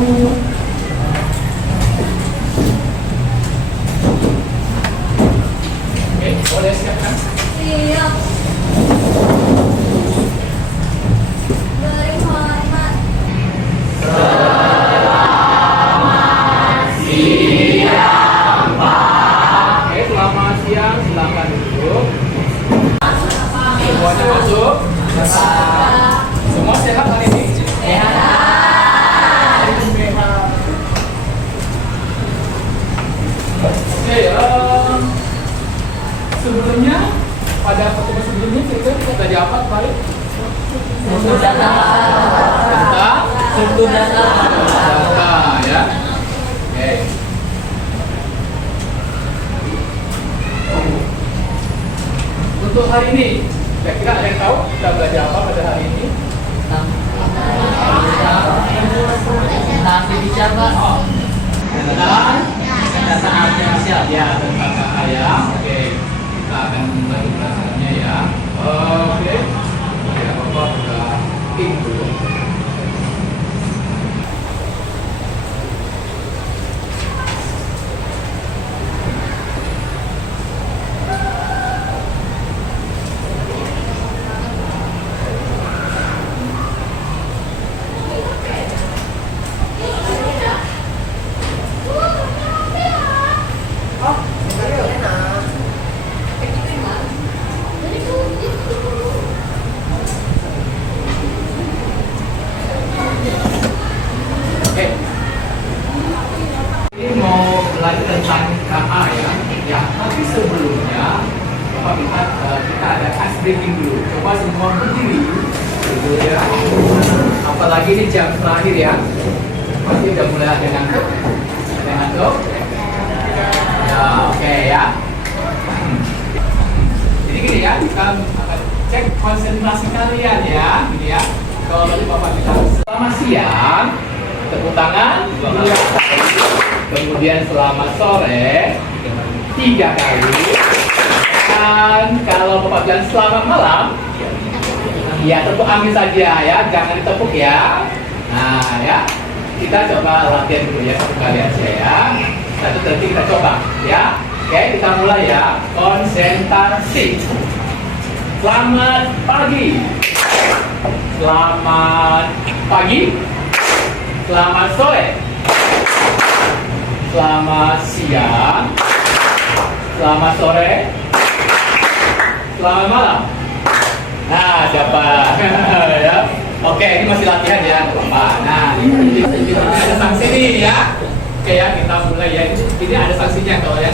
Oke, boleh siapkan. Siap. Berhormat. Oke, selamat siang. Silakan duduk. Semuanya masuk. Semua sehat hari ini? Oke, sebelumnya pada pertemuan sebelumnya kita belajar apa kemarin? Struktur data ya. Oke. Untuk hari ini, kira-kira ada yang tahu kita belajar apa pada hari ini? Artificial, Pak. Tentang Data artificial. ya tentang ayam. Oke, kita akan mulai pelajarannya ya. Oke, ya Bapak sudah in dulu. Oke, ini mau belajar tentang KA ya. Ya, tapi sebelumnya Bapak minta kita ada ice breaking dulu. Coba semua berdiri, gitu ya. Apalagi ini jam terakhir ya. Pasti udah mulai ada ngantuk. Ada ngantuk? Ya, oke ya. Jadi gini ya, kita akan cek konsentrasi kalian ya, gini ya. Kalau tadi Bapak bilang selamat siang, tepuk tangan 2 kali. Kemudian selamat sore 3 kali. Dan kalau Bapak bilang selamat malam, ya tepuk angin saja ya, jangan ditepuk ya. Nah ya, kita coba latihan dulu ya, satu kali aja ya. Satu detik kita coba ya. Oke, kita mulai ya. Konsentrasi. Selamat pagi. Selamat pagi. Selamat sore. Selamat siang. Selamat sore. Selamat malam. Nah, siapa? Ya. Oke, ini masih latihan ya, Bapak. Nah, ini ada sanksi nih ya. Oke ya, kita mulai ya. Ini ada sanksinya kalau ya.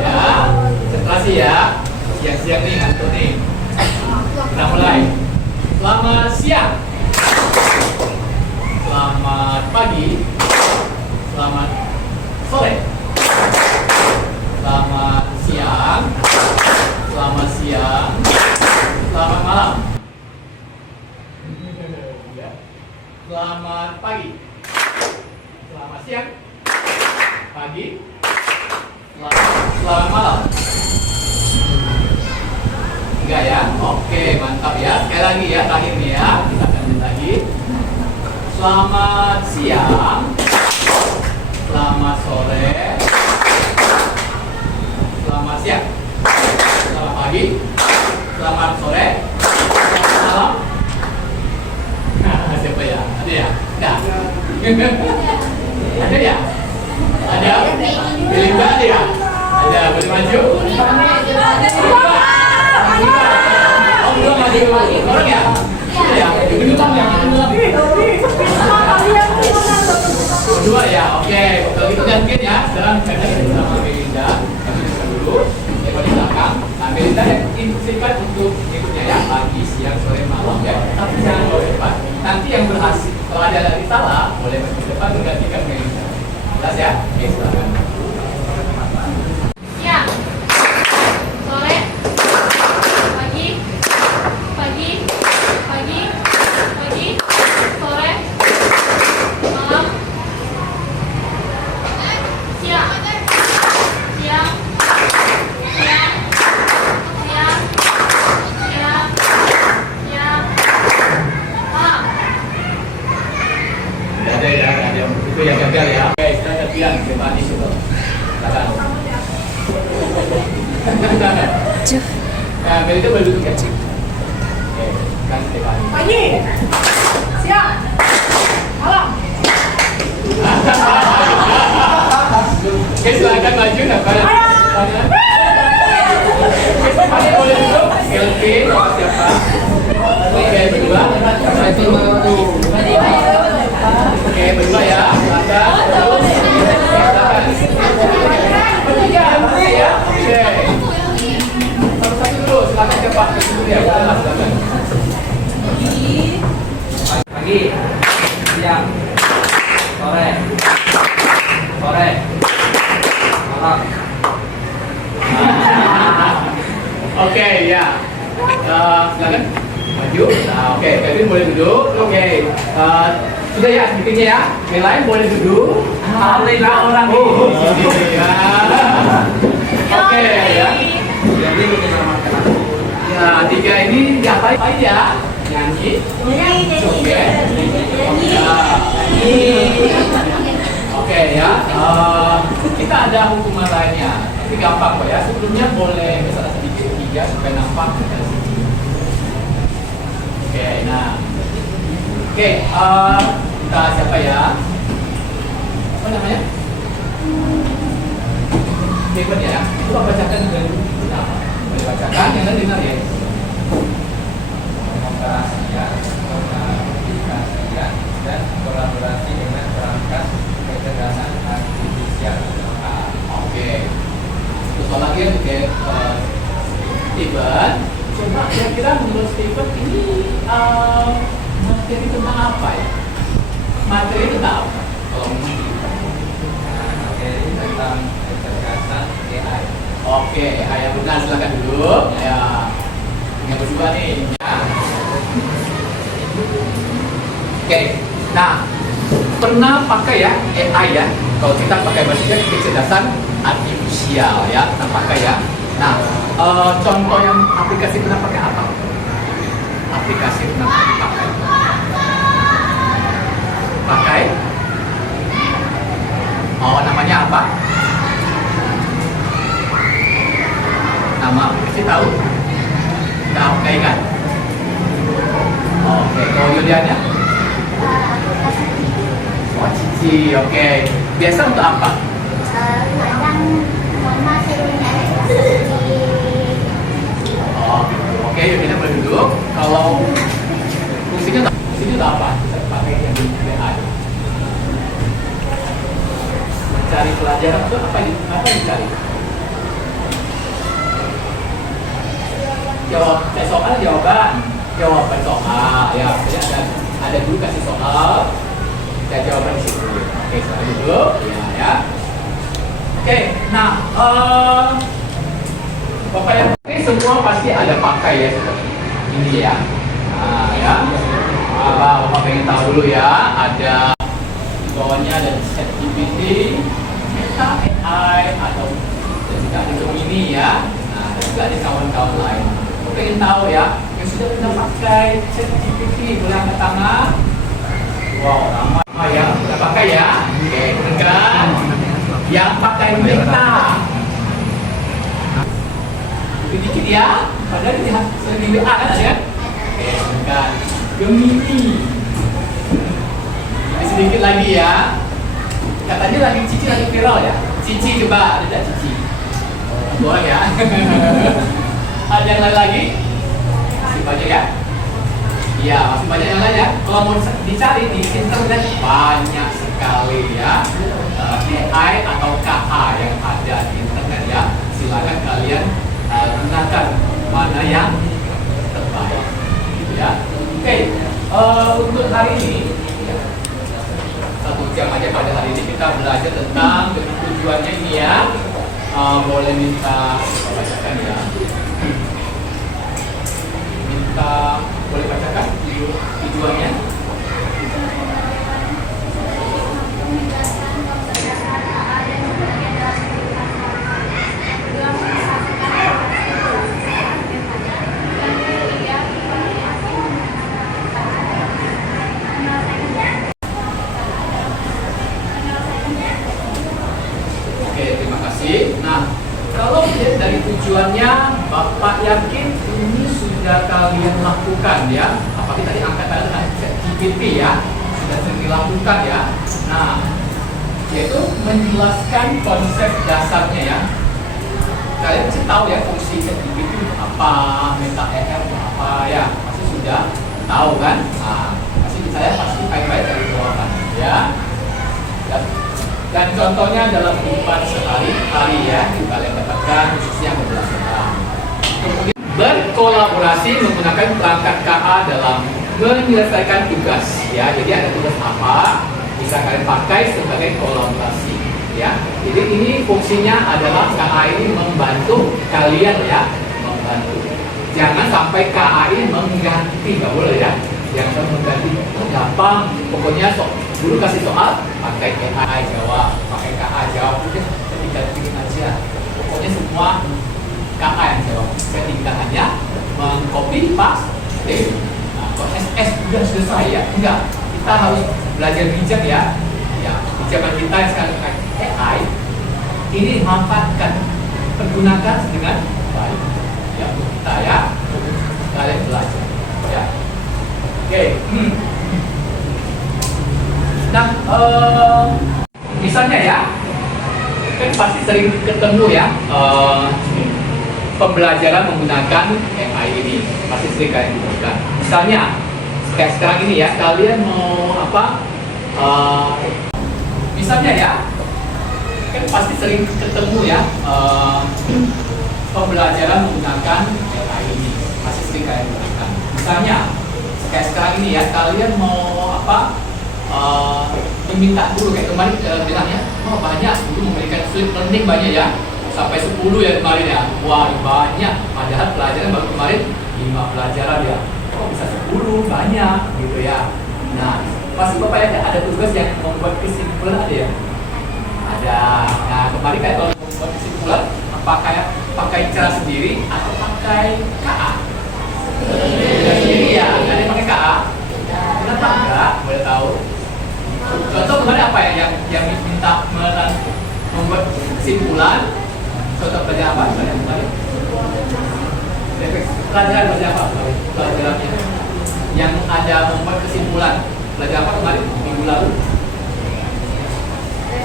Ya, konsentrasi ya. Siang-siang nih ngantuk nih. Kita mulai. Selamat siang. Selamat pagi. Selamat sore. Selamat siang. Selamat siang. Selamat malam. Selamat pagi. Selamat siang. Pagi. Selamat malam. Enggak ya? Oke, mantap ya. Sekali lagi ya, terakhir nih ya. Kita akan lanjut lagi. Selamat siang. Selamat sore. Selamat siang. Selamat pagi. Selamat sore. Selamat malam. Siapa ya? Ada ya? Enggak? Ada ya? Ada? Belinda ada ya? Ada, boleh maju? Oh, belum maju. Orang ya? Ya, beneran ya? Kedua ya, oke. Kalau gitu gantian ya. Sekarang kita bersama Belinda. Kami dengar dulu. Coba di belakang. Nah, Belinda instruksikan untuk ikutnya ya. Pagi, siang, sore, malam ya. Tapi jangan bawa depan. Nanti yang berhasil, kalau ada lagi salah, boleh maju ke depan menggantikan Belinda. Jelas ya? Oke, silakan. Siang. Sore. Pagi. Pagi. Pagi. Pagi. Sore. Malam. Siang. Siang. Siang. Siang. Siang. Siang. Malam. Ada ya, ada Melita boleh duduk ya. Oke, kan Stefani. Pagi. Siang. Malam. Oke, silakan maju Napa. Oke, Stefani boleh duduk. Kelvin, sama siapa? Oke, berdua. Oke, berdua ya. Silakan. Bertiga ya. Oke. Satu-satu dulu. Silakan cepat dulu ya. Silakan. Pagi, siang, sore, malam. Oke, ya. Silakan maju. Nah, oke, Kevin boleh duduk. Oke. Sudah ya sedikitnya ya. Yang lain boleh duduk. Alhamdulillah orang ini. Ya. Oke ya. Jadi bikin nama aku. Ya, tiga ini diapain ya? Nyanyi. Oke. Oke ya. Kita ada hukuman lainnya. Tapi gampang kok ya. Sebelumnya boleh misalnya sedikit tiga supaya nampak. Oke, nah. Oke, kita siapa ya? Apa namanya? Kevin ya. Coba bacakan dari kita. Boleh bacakan yang lain dengar ya. Komunikasi dan kolaborasi dengan perangkat kecerdasan artifisial. Oke. Terus kalau lagi oke, Steven. Coba kira-kira menurut Steven ini materi tentang apa ya? Materi tentang apa? Kalau menurut Materi tentang kecerdasan AI. Oke, yang benar silakan duduk. Ya, yang berdua nih. Ya. Oke, nah pernah pakai ya AI ya? Kalau kita pakai bahasanya kecerdasan artifisial ya, kita pakai ya. Nah, contoh yang aplikasi pernah pakai apa? Aplikasi pernah pakai? Pakai? Oh, namanya apa? Nama aplikasi tahu? Tahu, nggak ingat? Oke, kalau Yuliana? Oh, Cici, oke. Biasa untuk apa? Kadang mama suruh nyari Oh, gitu. Oke, Yuliana boleh duduk. Kalau fungsinya untuk apa? Kita pakai yang di AI. Mencari pelajaran itu apa dicari? Jawab soal, jawaban soal ya. Jadi ada dulu kasih soal, kita jawaban di situ. Oke, sekarang dulu ya. Oke, nah Bapak yang ini semua pasti ada pakai ya seperti ini ya. Nah ya, Bapak pengen tahu dulu ya. Ada di bawahnya ada ChatGPT, Meta AI atau dan juga ada Gemini ya. Nah, dan juga ada kawan-kawan lain. Pengen tahu ya, yang sudah pernah pakai ChatGPT boleh angkat tangan. Wow, ramai ya, sudah pakai ya. Oke, kan? Yang pakai Meta. Sedikit ya, padahal di WA kan ada kan? Oke, kan? Gemini. Ini sedikit lagi ya. Katanya lagi Cici lagi viral ya. Cici coba, ada tak Cici? Boleh ya. Ada yang lain lagi? Masih banyak ya? Iya, masih banyak yang lain ya. Kalau mau dicari di internet banyak sekali ya. AI atau KA yang ada di internet ya. Silakan kalian gunakan mana yang terbaik, gitu ya. Oke, untuk hari ini ya, 1 jam aja pada hari ini kita belajar tentang tujuannya ini ya. Boleh minta bacakan ya. Boleh bacakan tujuannya? Oke, terima kasih. Nah, Kalau lihat dari tujuannya, Bapak yakin ini sudah kalian lakukan ya. Apalagi tadi angkat adalah ChatGPT ya, sudah sering dilakukan ya. Nah, yaitu menjelaskan konsep dasarnya ya. Kalian pasti tahu ya fungsi ChatGPT itu apa, meta AI itu apa ya, pasti sudah tahu kan? Nah, saya pasti baik-baik dari jawaban ya. Dan contohnya dalam kehidupan sehari-hari ya, kalian dapatkan khususnya pembelajaran. Kemudian berkolaborasi menggunakan perangkat KA dalam menyelesaikan tugas ya. Jadi ada tugas apa bisa kalian pakai sebagai kolaborasi ya. Jadi ini fungsinya adalah KA ini membantu kalian ya, membantu. Jangan sampai KA ini mengganti, nggak boleh ya. Yang mengganti gampang, pokoknya guru kasih soal pakai AI jawab, pakai KA jawab, udah ketika bikin aja. Pokoknya semua KA yang jawab. Saya tinggal hanya mengcopy paste. Nah, kalau SS sudah selesai ya, enggak. Kita harus belajar bijak ya. Ya, bijakan kita yang sekarang pakai AI ini manfaatkan, pergunakan dengan baik. Ya, untuk kita ya, untuk kalian belajar. Ya. Oke. Nah, misalnya ya, kan pasti sering ketemu ya pembelajaran menggunakan AI ini, pasti sering kalian gunakan. Misalnya, kayak sekarang ini ya, kalian mau apa? Misalnya ya, kan pasti sering ketemu ya pembelajaran menggunakan AI ini, pasti sering kalian gunakan. Misalnya, kayak sekarang ini ya, kalian mau apa? Meminta guru kayak kemarin bilangnya, oh banyak guru memberikan flip learning banyak ya, sampai 10 ya kemarin ya, wah banyak. Padahal pelajaran baru kemarin 5 pelajaran ya, kok bisa 10 banyak gitu ya. Nah, pasti Bapak ada tugas yang membuat kesimpulan ada ya, ada. Nah kemarin kayak kalau membuat kesimpulan, apakah pakai cara sendiri atau pakai KA? Sendiri ya, nggak ada yang pakai KA. Kenapa enggak? Boleh tahu? Contoh kemarin apa ya yang minta membuat kesimpulan? Contoh pelajaran apa? Pelajaran belajar apa? Pelajarannya yang ada membuat kesimpulan. Pelajaran apa kemarin? Minggu lalu.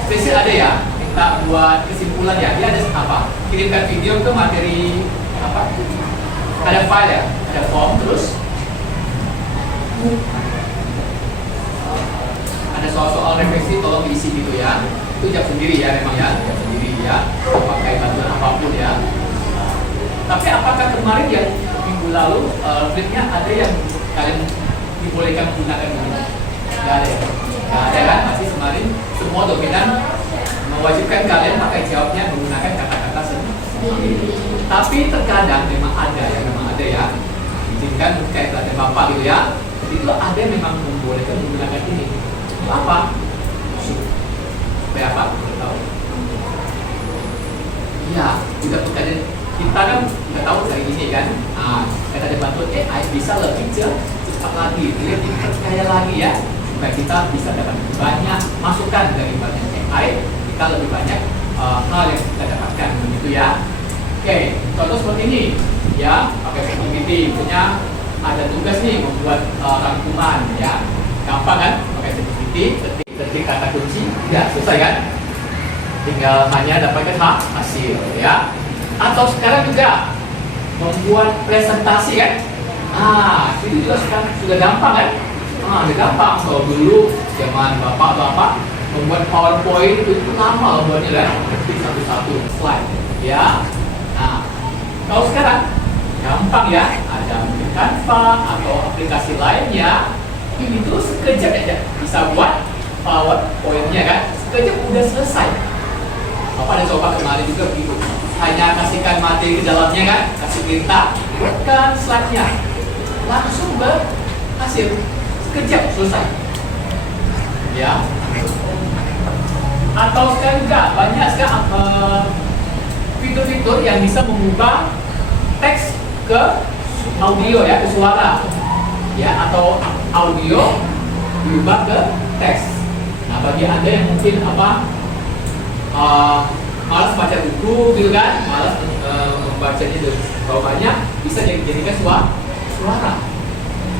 Spesial ada ya, minta buat kesimpulan ya. Dia ada apa? Kirimkan video ke materi apa? Ada file ya, ada form terus. Ada soal-soal refleksi tolong diisi gitu ya. Itu jawab sendiri ya memang ya, jawab sendiri ya. Pakai bantuan apapun ya. Tapi apakah kemarin yang minggu lalu flipnya ada yang kalian dibolehkan menggunakan ini? Nggak ada ya? Nggak ada kan? Masih kemarin semua dominan mewajibkan kalian pakai jawabnya menggunakan kata-kata sendiri. Tapi terkadang memang ada ya. Izinkan kayak pelajaran Bapak gitu ya. Itu ada yang memang membolehkan menggunakan ini. Apa? Supaya apa? Tahu? Iya, juga pekerjaan kita kan nggak tahu dari ini kan. Nah, kita ada bantuan AI bisa lebih cepat lagi, lebih dipercaya lagi ya, supaya kita bisa dapat banyak masukan dari banyak AI, kita lebih banyak hal yang kita dapatkan begitu ya. Oke, contoh seperti ini ya, pakai ChatGPT punya ada tugas nih membuat rangkuman ya, gampang kan? Pakai ChatGPT, ketik kata kunci, ya selesai kan? Tinggal hanya dapatkan hasil ya. Atau sekarang juga membuat presentasi kan? Itu juga sekarang sudah gampang kan? Udah gampang. Kalau dulu zaman Bapak atau apa membuat PowerPoint itu lama buatnya kan? Ketik satu-satu slide ya. Nah, kalau sekarang gampang ya, ada mungkin Canva atau aplikasi lainnya, ini tuh sekejap aja bisa buat PowerPoint-nya kan, sekejap udah selesai. Bapak ada coba kemarin juga begitu, hanya kasihkan materi ke dalamnya kan, kasih perintah, buatkan slide-nya, langsung berhasil, sekejap selesai. Ya. Atau sekarang juga banyak sekarang fitur-fitur yang bisa mengubah teks ke audio ya, ke suara ya, atau audio diubah ke teks. Nah bagi Anda yang mungkin malas baca buku gitu kan, malas membacanya terlalu banyak, bisa jadikan suara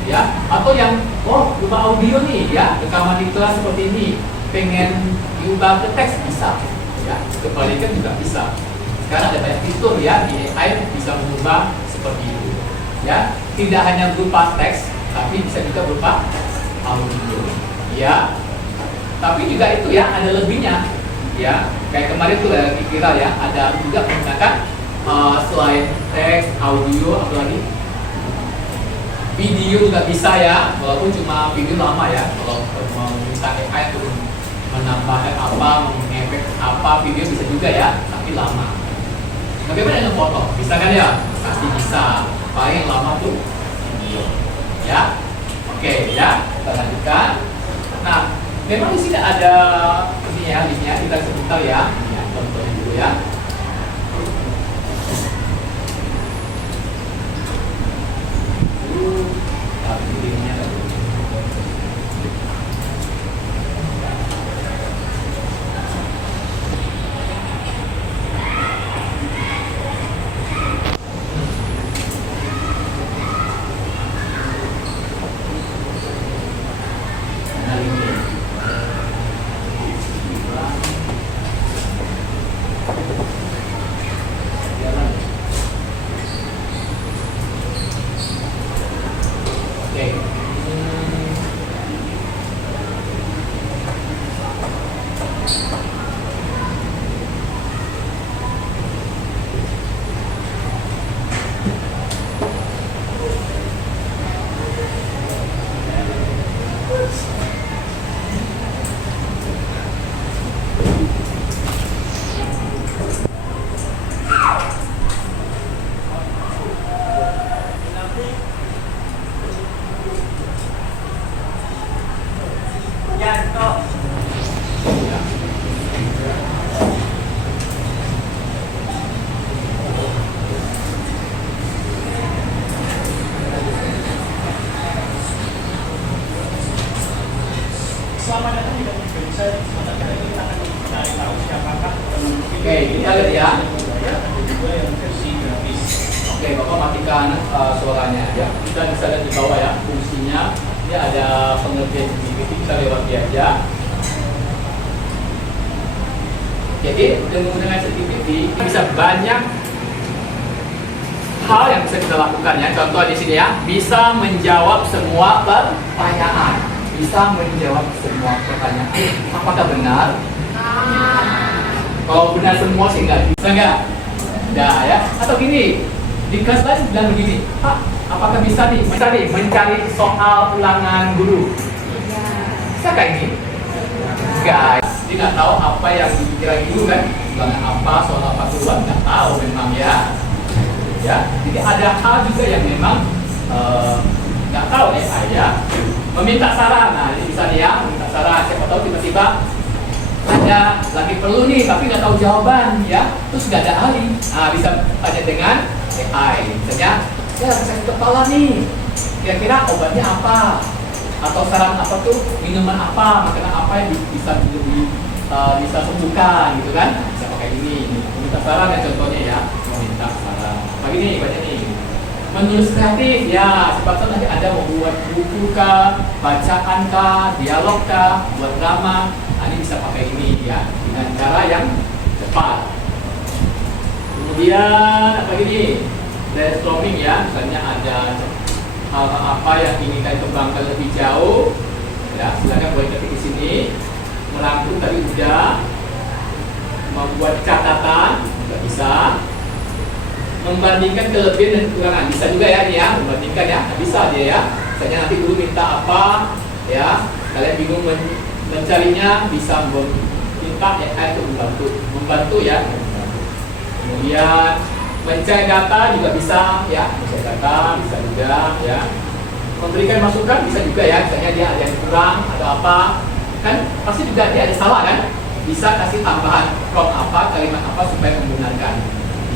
ya. Atau yang lupa audio nih ya, rekaman di kelas seperti ini pengen diubah ke teks bisa ya, kebalikan juga bisa. Sekarang ada banyak fitur ya di AI bisa mengubah seperti itu ya, tidak hanya berupa teks tapi bisa juga berupa audio ya. Tapi juga itu ya ada lebihnya ya, kayak kemarin tuh kira ya ada juga menggunakan selain teks, audio, apalagi video juga bisa ya, walaupun cuma video lama ya. Kalau mau minta AI untuk menambahkan apa, mengefek apa, video bisa juga ya, tapi lama. Bagaimana dengan foto? Bisa kan ya? Pasti bisa. Paling lama tuh video ya. Oke ya, kita lanjutkan. Nah, memang di sini ada ini ya, linknya kita sebentar ya. Ya, tonton dulu ya. Linknya dulu. Selamat datang di Dapur Indonesia. Kesempatan kali ini kita akan mencari tahu siapakah Oke, kita lihat ya. Ada juga yang versi grafis. Oke, Bapak matikan suaranya ya. Kita bisa lihat di bawah ya, fungsinya. Dia ada pengertian GPT, kita lewati aja. Jadi dengan ChatGPT bisa banyak hal yang bisa kita lakukan ya. Contoh di sini ya, bisa menjawab semua pertanyaan. Bisa menjawab semua pertanyaan. Apakah benar? Kalau benar semua sih enggak bisa enggak? Nah ya. Atau gini, di kelas lain bilang begini, Pak, apakah bisa nih mencari soal ulangan guru? Bisa nggak ini? Guys, dia nggak tahu apa yang dipikirkan guru kan? Ulangan apa, soal apa keluar nggak tahu memang ya. Ya, jadi ada hal juga yang memang nggak tahu ya saya. Meminta saran, nah ini bisa nih ya, minta saran. Siapa tahu tiba-tiba ada lagi perlu nih, tapi nggak tahu jawaban ya, terus nggak ada ahli. Nah bisa tanya dengan AI. Misalnya, saya sakit kepala nih, kira-kira obatnya apa? Atau saran apa tuh, minuman apa, makanan apa yang bisa sembuhkan gitu kan? Bisa pakai ini. Minta saran ya contohnya ya, meminta saran. Pagi nih, banyak nih. Menulis kreatif ya, siapa tahu nanti ada mau buat buku kah, bacaan kah, dialog kah, buat drama. Nah, ini bisa pakai ini ya, dengan cara yang cepat. Kemudian apa ini? Brainstorming ya, misalnya ada hal-hal apa yang ingin kita kembangkan lebih jauh. Ya, silakan boleh ketik di sini. Merangkum tadi udah, membuat catatan juga bisa. Membandingkan kelebihan dan kekurangan bisa juga ya nih ya, membandingkan ya, bisa dia ya. Misalnya nanti dulu minta apa ya, kalian bingung mencarinya, bisa minta AI untuk membantu ya. Kemudian mencari data juga bisa ya, mencari data bisa juga ya. Memberikan masukan bisa juga ya, misalnya dia ada yang kurang, ada apa, kan pasti juga dia ada salah kan, bisa kasih tambahan prompt apa, kalimat apa supaya membenarkan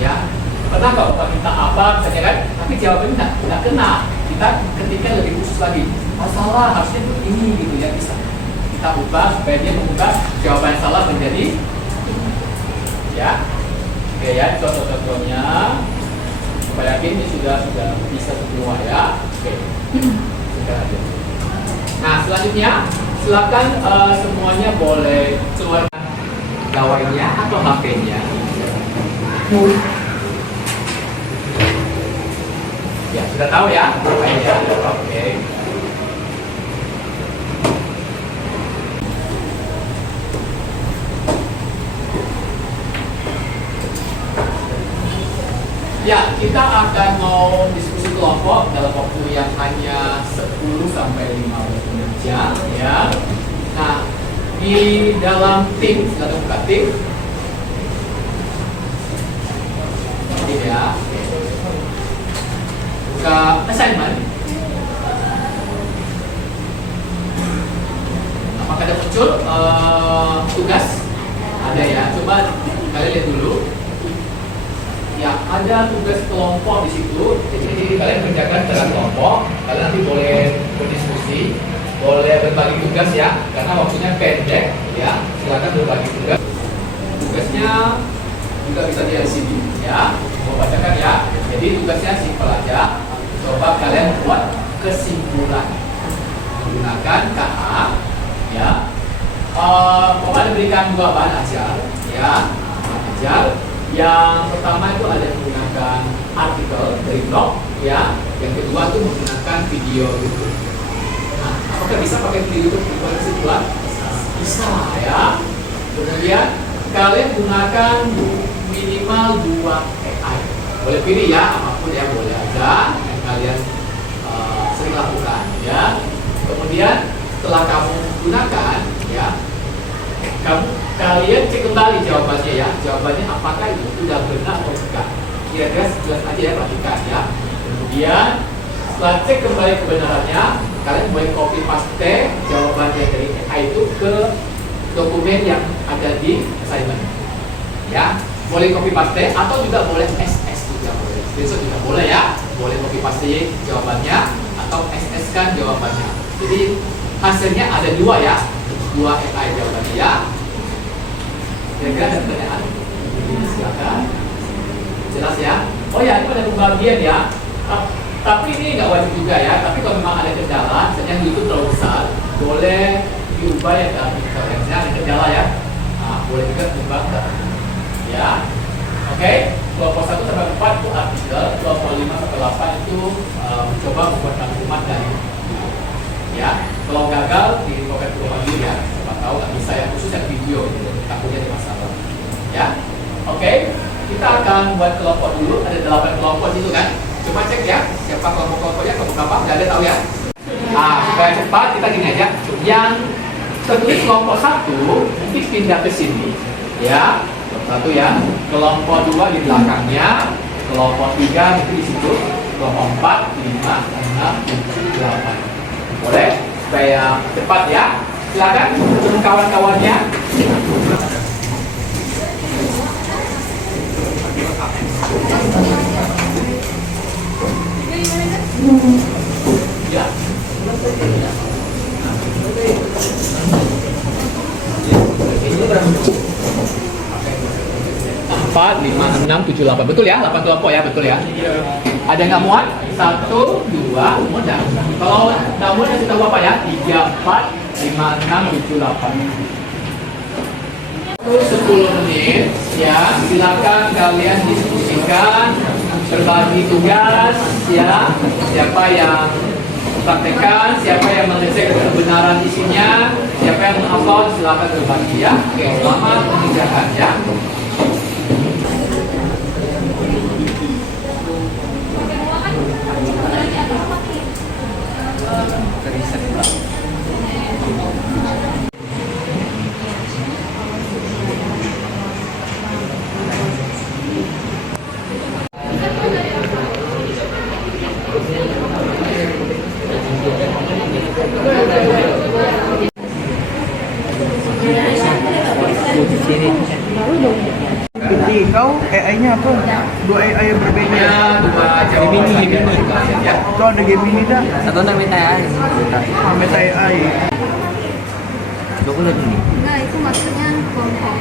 ya. Pernah nggak Bapak minta apa misalnya kan, tapi jawabannya nggak kena, kita ketikkan lebih khusus lagi, masalah harusnya begini gitu ya, bisa kita ubah supaya dia mengubah jawaban salah menjadi Ya. Oke ya, contoh-contohnya. Supaya yakin ini sudah bisa semua ya. Oke. Sudah aja. Nah, selanjutnya silakan semuanya boleh keluarkan gawainya atau HP-nya. Ya, sudah tahu ya? HP-nya. Oke. Ya, kita akan mau diskusi kelompok dalam waktu yang hanya 10 sampai 15 menit ya. Nah, di dalam tim, silakan buka tim. Tim ya. Buka assignment. Apakah ada muncul tugas? Ada ya. Coba kalian lihat dulu. Ya, ada tugas kelompok di situ. Jadi kalian kerjakan secara kelompok. Kalian nanti boleh berdiskusi, boleh berbagi tugas ya, karena waktunya pendek ya. Silakan berbagi tugas. Tugasnya juga bisa di LCD ya. Mau bacakan ya. Jadi tugasnya simpel aja. Coba kalian buat kesimpulan menggunakan KA ya. Pokoknya diberikan dua bahan ajar ya. Ajar. Yang pertama itu ada menggunakan artikel dari blog ya. Yang kedua itu menggunakan video itu. Nah, apakah bisa pakai video itu buat kesimpulan? Bisa ya. Kemudian kalian gunakan minimal 2 AI. Boleh pilih ya, apapun ya, boleh aja yang kalian sering lakukan ya. Kemudian setelah kamu gunakan ya, kalian cek kembali jawabannya ya. Jawabannya apakah itu sudah benar atau tidak. Kira-kira jelas aja ya, perhatikan ya. Kemudian setelah cek kembali kebenarannya, kalian boleh copy paste jawabannya dari AI itu ke dokumen yang ada di assignment. Ya, boleh copy paste atau juga boleh SS juga boleh. Screenshot juga boleh ya. Boleh copy paste jawabannya atau SS kan jawabannya. Jadi hasilnya ada dua ya. 2 AI jawabannya ya. Kira-kira ada pertanyaan? Silakan. Jelas ya? Oh ya, ini ada pembagian ya. Tapi ini nggak wajib juga ya. Tapi kalau memang ada kendala, misalnya YouTube terlalu besar, boleh diubah ya dalam misalnya ada kendala ya. Nah, boleh juga diubah ya. Oke. Kelompok 1 sampai 4 itu artikel, kelompok 5 sampai 8 itu mencoba membuat maklumat dari ya. Kalau gagal di kopi dulu ya, siapa tahu nggak bisa ya, khusus yang video gitu, takutnya ada masalah ya. Oke, kita akan buat kelompok dulu. Ada 8 kelompok itu kan. Coba cek ya, siapa kelompok-kelompoknya, kelompok berapa, nggak ada tahu ya. Supaya cepat kita gini aja. Yang tertulis kelompok 1 mungkin pindah ke sini ya. Kelompok 1 ya, kelompok 2 di belakangnya, kelompok 3 mungkin di situ, kelompok 4, 5, 6, 7, 8. Boleh? Supaya cepat ya. Silakan untuk kawan-kawannya. Ya. 4, 5, 6, 7, 8. Betul ya? 8 kelompok ya, betul ya? Ada yang nggak muat? 1, 2, mudah. Kalau nggak muat kasih tahu apa ya? 3, 4, 5, 6, 7, 8. 10 menit ya. Silakan kalian diskusikan, berbagi tugas ya. Siapa yang praktekkan, siapa yang mengecek kebenaran isinya, siapa yang mengupload, silakan berbagi ya. Oke, selamat mengerjakan ya. Jadi kau AI-nya apa? 2 AI yang berbeda. Ya, 2 jawaban ya. Itu ada Gemini dah. Satu namanya AI. Meta AI. Enggak, itu maksudnya kelompok.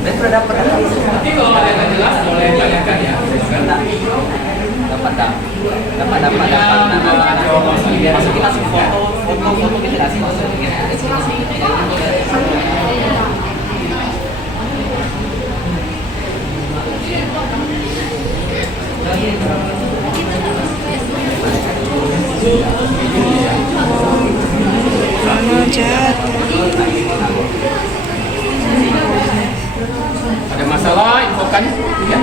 Dan sudah dapat Nanti kalau ada yang nggak jelas boleh tanyakan ya. Silakan. dapat masukin langsung foto kita kasih masukin. Ada masalah infokan ya.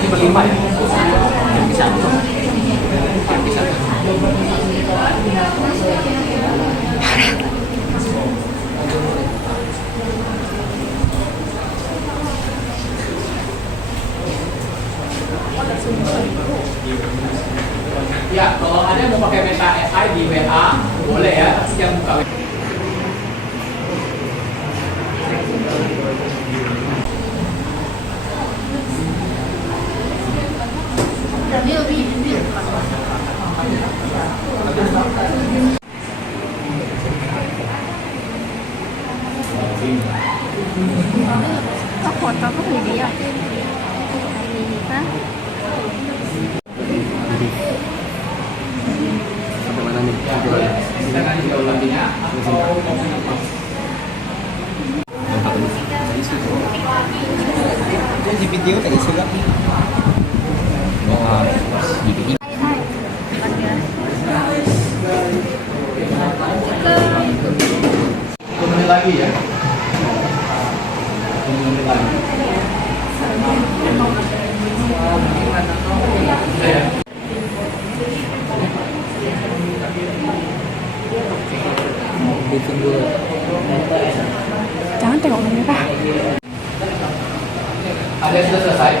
Ini berlima ya? Bisa. Ya, kalau ada yang mau pakai Meta AI di WA, boleh ya, tapi jangan buka WA. Có foto có video hả? Sampai mana nih? Kita nanti jauh latinya atau mau apa? Di video kayak isu kan? Oh, di video. Menit lagi ya. 10 menit lagi. Sudah ya. Ditunggu. Jangan tengok ini Pak. Ada yang sudah selesai?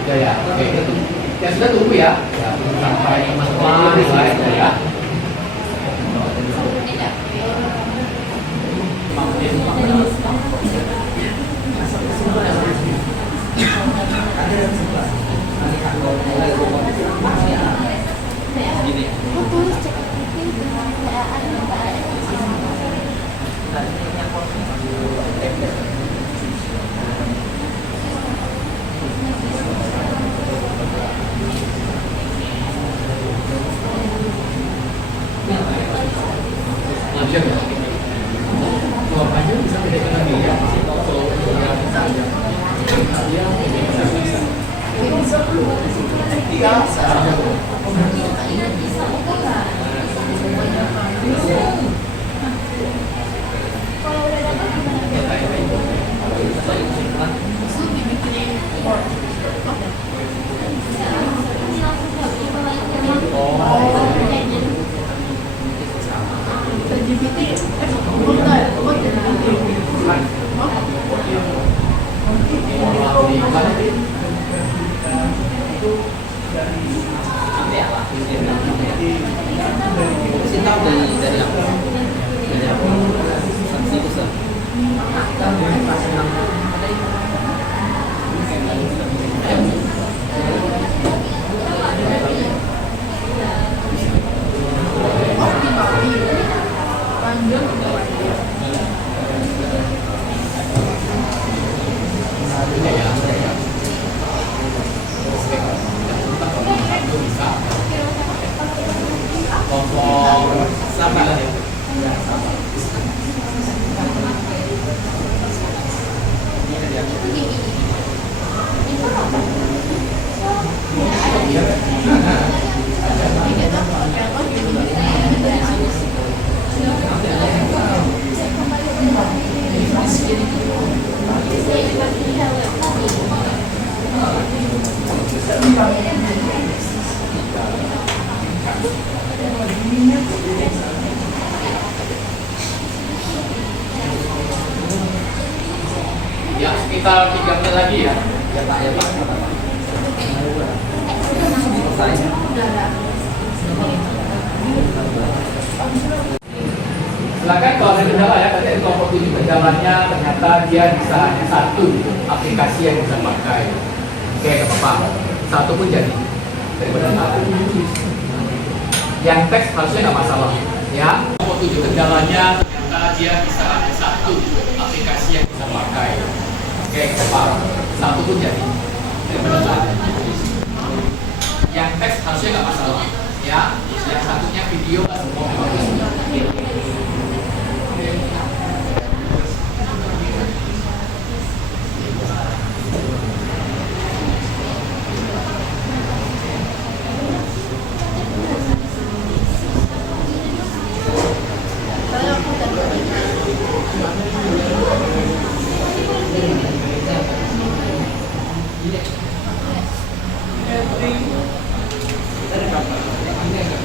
Sudah ya. Oke, kita tunggu. Yang sudah tunggu ya. Ya, tunggu sampai teman-teman selesai ya. Lanjut. Kalau lanjut bisa bedakan lagi ya. Kasih tahu dari apa? Dari apa? Saksi besar. Sama lah ya. sekitar 3 menit lagi ya. Ya Pak, ya Pak. Selesai. Silakan kalau ada kendala ya, tadi kelompok 7 kendalanya ternyata dia bisa hanya satu aplikasi yang bisa pakai. Oke, nggak apa-apa. Satu pun jadi daripada satu. Yang teks harusnya nggak masalah. Ya, kelompok 7 kendalanya ternyata dia bisa hanya satu aplikasi yang bisa pakai. Oke, nggak apa-apa. Satu pun jadi daripada satu. Yang teks harusnya nggak masalah. Ya, yang satunya video semua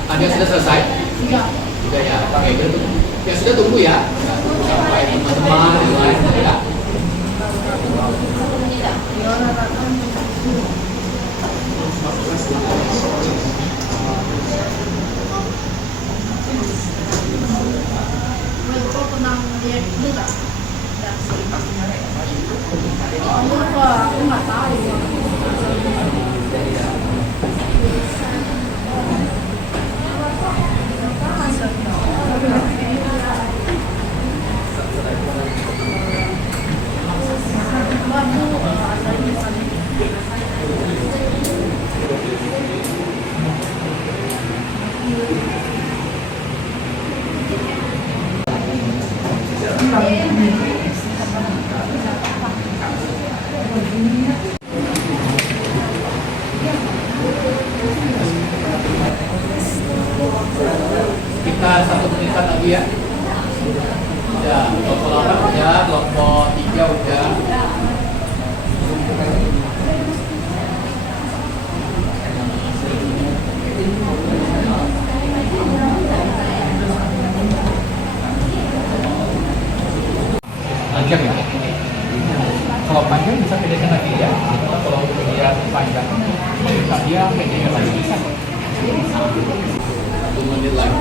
Ada yang sudah selesai? Sudah ya. Oke, ya sudah tunggu ya. Sampai teman-teman yang lain ya. Aku nggak tahu. Kita 1 menitan lagi ya. Ya, kelompok 8 udah, kelompok 3 udah. Panjang ya? Kalau panjang bisa pedesan lagi ya. Kalau dia panjang, dia pendeknya lagi bisa. 1 menit lagi.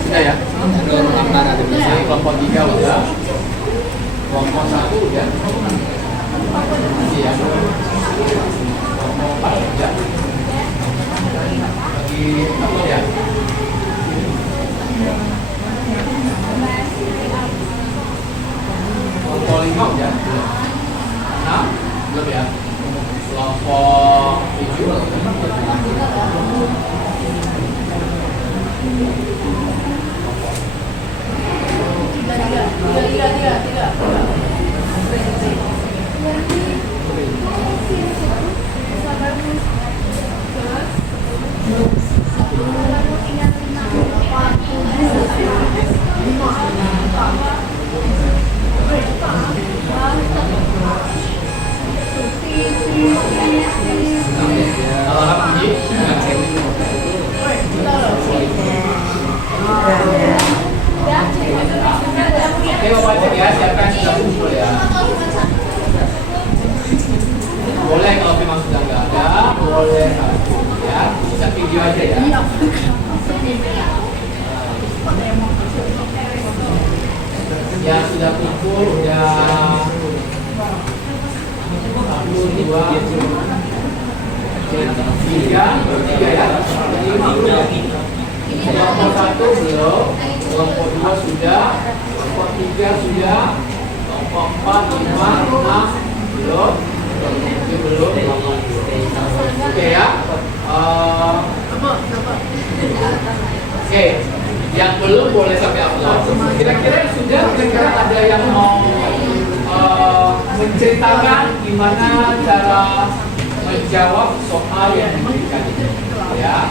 Sudah ya? Jadi kelompok 3 udah. Kelompok 1 udah. Masih ya. Kelompok 4 udah. Lagi apa ya? Kelompok 5 udah. 6 belum ya? Kelompok 7 Kalau anak bunyi, oke, Bapak cek ya, siapa yang sudah kumpul ya. Boleh kalau memang sudah nggak ada, boleh ya, bisa video aja ya. Yang sudah kumpul udah 1, 2, 3 ya. 5 kelompok 1 belum, kelompok 2 sudah, kelompok 3 sudah, kelompok 4, 5, 6 belum, belum. Oke ya. Oke, yang belum boleh sampai upload. Kira-kira yang sudah, kira-kira ada yang mau menceritakan gimana cara menjawab soal yang diberikan ini, ya.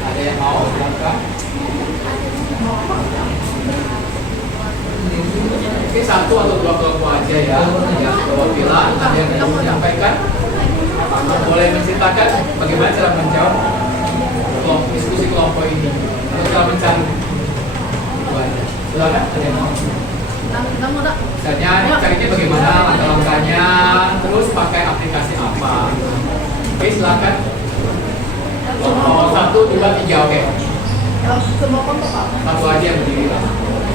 Ada yang mau silakan. Oke, 1 atau 2 kelompok aja ya. Yang perwakilan ada yang mau menyampaikan, boleh menceritakan bagaimana cara menjawab diskusi kelompok ini atau cara mencari. Silakan, ada yang mau. Nang udah. Misalnya caranya bagaimana, langkah-langkahnya, terus pakai aplikasi apa. Oke, silakan. Oh, 1, 2, 3, oke. Semua kelompok apa? Satu aja yang berdiri.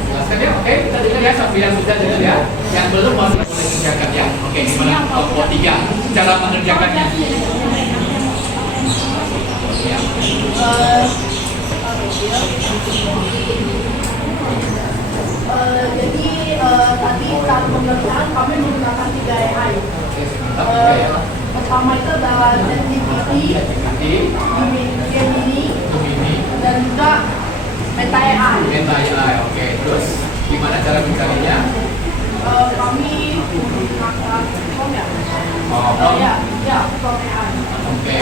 Jelaskan ya, oke, kita dengar ya, sambil yang sudah dengar ya. Yang belum masih boleh kerjakan ya. Oke, gimana? Kelompok 3, cara mengerjakannya. Ya. Jadi tadi saat pengerjaan kami menggunakan 3 AI. Pertama itu adalah ChatGPT, Gemini, dan juga Meta AI. Meta AI, oke. Terus gimana cara mencarinya? Kami menggunakan Chrome ya. Oh, Chrome? Ya, Chrome AI. Oke.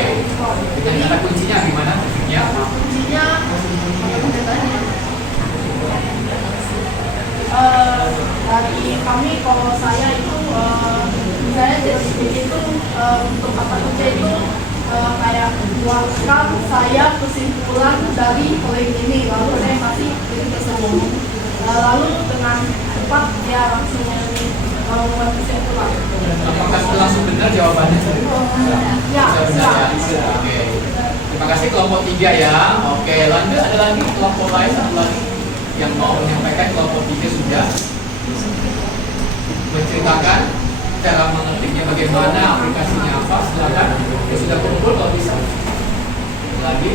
Dengan kata kuncinya gimana? Triknya? Kuncinya dari kami, kalau saya itu misalnya ChatGPT itu untuk kata kunci itu kayak buatkan saya kesimpulan dari poin ini, lalu saya kasih ini tersebut, lalu dengan cepat dia langsung membuat kesimpulan. Apakah langsung benar jawabannya? Ya, Benar ya. Oke. Terima kasih kelompok 3 ya. Oke, lanjut, ada lagi kelompok lain, satu lagi yang mau menyampaikan. Kelompok 3 sudah menceritakan cara mengetiknya bagaimana, aplikasinya apa. Silakan. Ya, sudah kumpul kalau bisa. Lagi.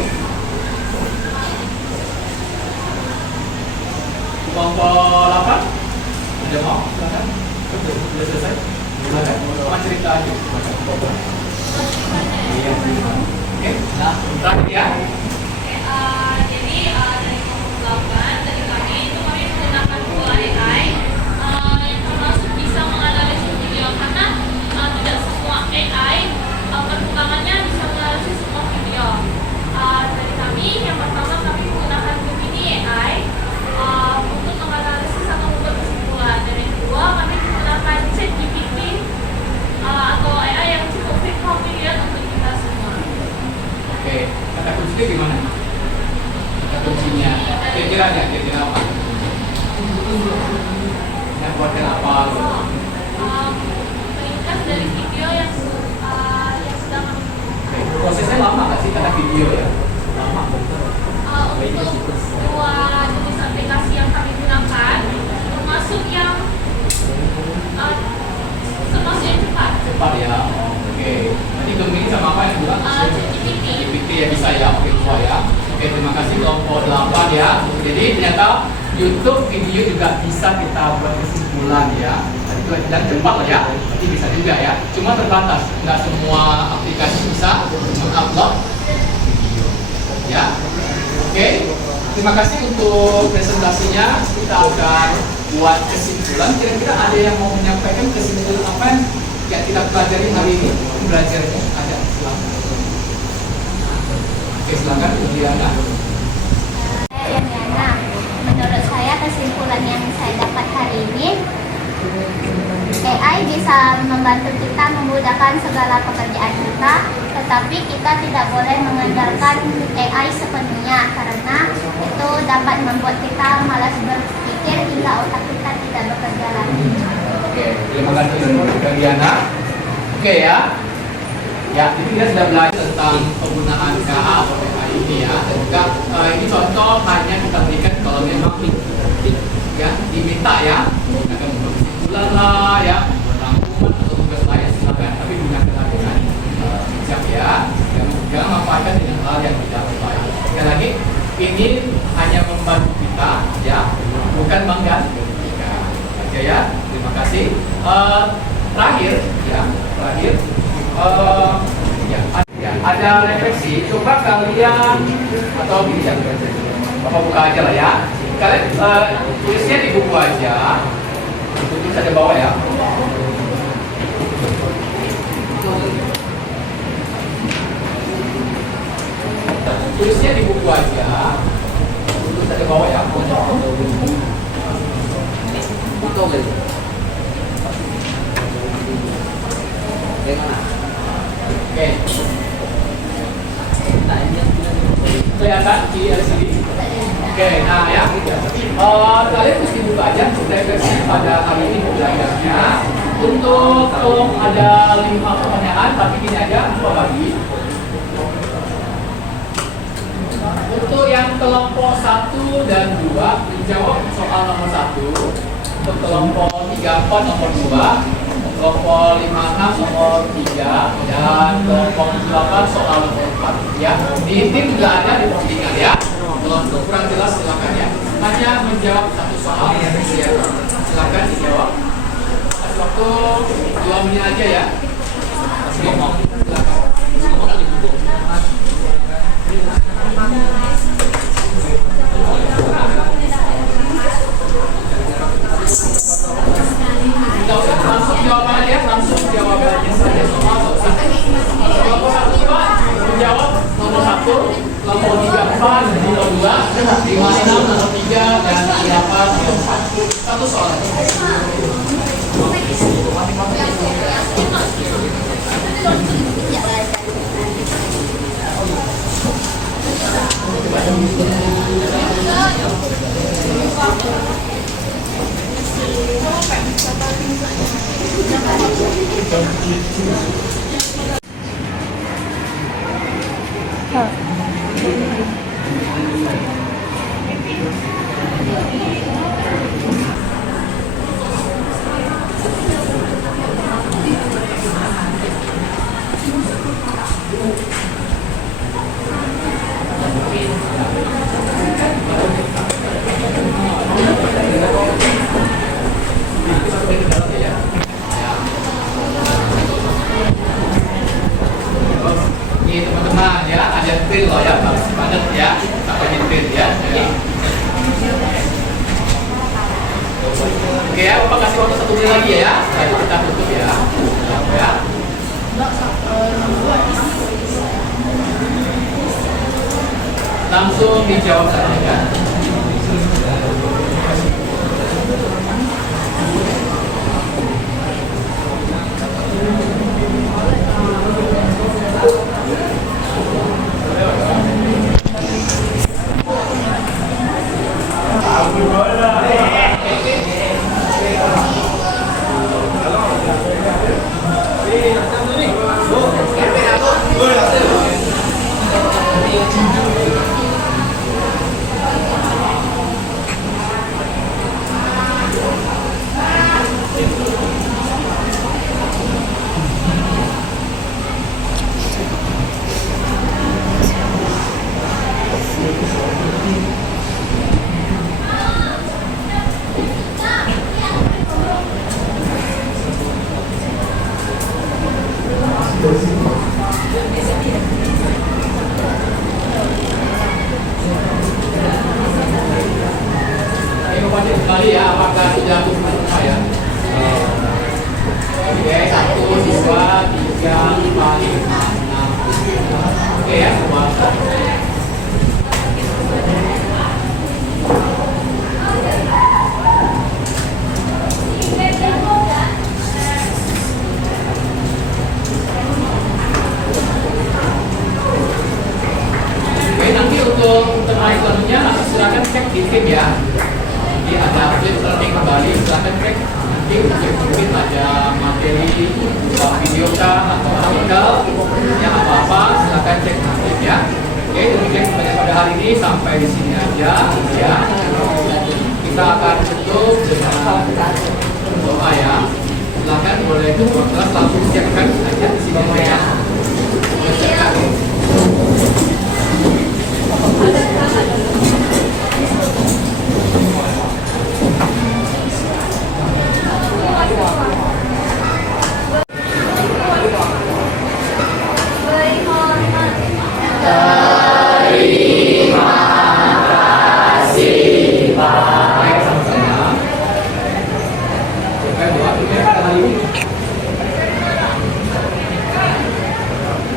Kelompok 8 ada mau? Silakan. Sudah selesai. Silakan. Cuma cerita aja. Iya. Oke. Nah, terakhir ya. Jadi dari kelompok 8 dari kami itu kami menggunakan 2 AI yang termasuk bisa menganalisis video, karena tidak semua AI perkembangannya bisa menganalisis semua video. Dari kami yang pertama kami menggunakan Gemini AI untuk menganalisis atau membuat kesimpulan, dan yang kedua kami menggunakan ChatGPT atau AI yang cukup familiar untuk kita semua. Oke, kata kuncinya gimana? Kata kuncinya, kira-kira apa? Yang buatkan apa? Meringkas dari video yang sedang kami Oke, prosesnya lama nggak sih kata video ya? Lama. untuk 2 jenis aplikasi yang kami gunakan, termasuk yang cepat. Cepat ya. Oke. Tadi Gemini sama apa yang bilang? ChatGPT. GPT ya bisa ya. Oke, dua ya. Oke, terima kasih kelompok 8 ya. Jadi ternyata YouTube video juga bisa kita buat kesimpulan ya. Tadi itu bilang cepat lah ya. Berarti bisa juga ya. Cuma terbatas. Nggak semua aplikasi bisa mengupload video. Ya. Oke. Terima kasih untuk presentasinya. Kita akan buat kesimpulan. Kira-kira ada yang mau menyampaikan kesimpulan apa yang kita pelajari hari ini? Belajarnya ada. Silakan. Oke, silakan Diana. Yana, menurut saya kesimpulan yang saya dapat hari ini, AI bisa membantu kita memudahkan segala pekerjaan kita, tetapi kita tidak boleh mengandalkan AI sepenuhnya karena itu dapat membuat kita malas berpikir hingga otak kita tidak bekerja lagi. Oke, terima kasih Diana. Oke ya. Ya, ini kita sudah belajar tentang penggunaan KA atau AI ini ya. Dan juga ini contoh hanya kita berikan kalau memang ya diminta ya. Akan membuat kesimpulan lah ya, membuat rangkuman atau tugas lain silakan. Tapi gunakan dengan bijak ya. Jangan manfaatkan dengan hal yang tidak baik. Sekali lagi, ini hanya membantu kita ya, bukan mengganti kita. Oke ya, terima kasih. Terakhir ya, ya, ada refleksi. Coba kalian atau bisa Bapak buka aja lah ya. Kalian tulisnya di buku aja. Tulis aja bawah ya. Tulisnya di buku aja. Tulis aja bawah ya. Oke. Kelihatan di LCD. Oke, nah ya. Kalian mesti itu aja refleksi pada hari ini belajarnya. Untuk tolong ada 5 pertanyaan, tapi gini aja, Bapak bagi. Untuk yang kelompok 1 dan 2 menjawab soal nomor 1. Untuk kelompok 34 nomor 2, kelompok 56 nomor 3, dan kelompok 78 soal nomor 4 ya. Di tim juga ada di postingan ya. Kalau untuk kurang jelas silakan ya. Hanya menjawab satu soal ya. Silakan dijawab. Kasih waktu 2 menit aja ya. Kasih ngomong. Silakan. Langsung jawabannya ya, langsung jawabannya saja semua selesai. Kelompok 1 2 menjawab nomor 1, kelompok 34 nomor 2, 56 nomor 3 dan 8 nomor 4. Satu soal. Ini teman-teman ya, ada print loh ya, bagus banget ya, sampai print ya. Oke ya, Bapak kasih waktu 1 menit lagi ya, setelah itu kita tutup ya. Ya. Langsung dijawab saja ya. Kembali ya, apakah sudah tutup semua ya? Oke, 1, 2, 3, 4, 5, 6. Oke ya, semua. Oke, nanti untuk teman selanjutnya silakan cek di tim ya. Jadi ada flip learning kembali, silahkan cek nanti mungkin ada materi video kah atau artikel yang apa-apa silahkan cek nanti ya. Oke, demikian pada hari ini sampai di sini aja ya. Kita akan tutup dengan doa ya. Silahkan boleh kelas langsung siapkan aja di sini ya.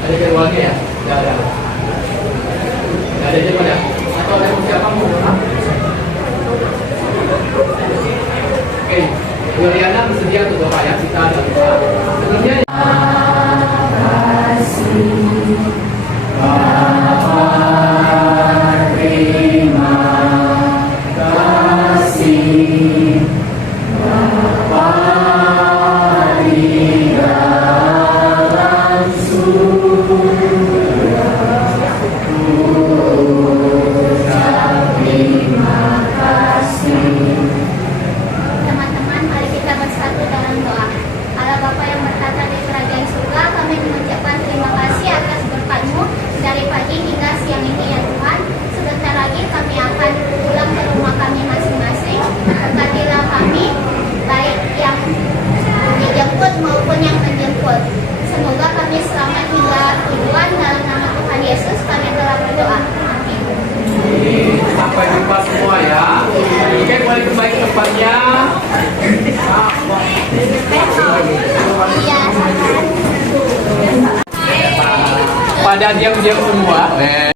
Ada keluarnya ya? Tidak ada. Tidak ada jawaban ya? Atau ada siapa mau? Oke, Juliana bersedia untuk Bapak ya? Kita ada sebelumnya. Terima kasih. Iya, sangat. Pada diam-diam semua.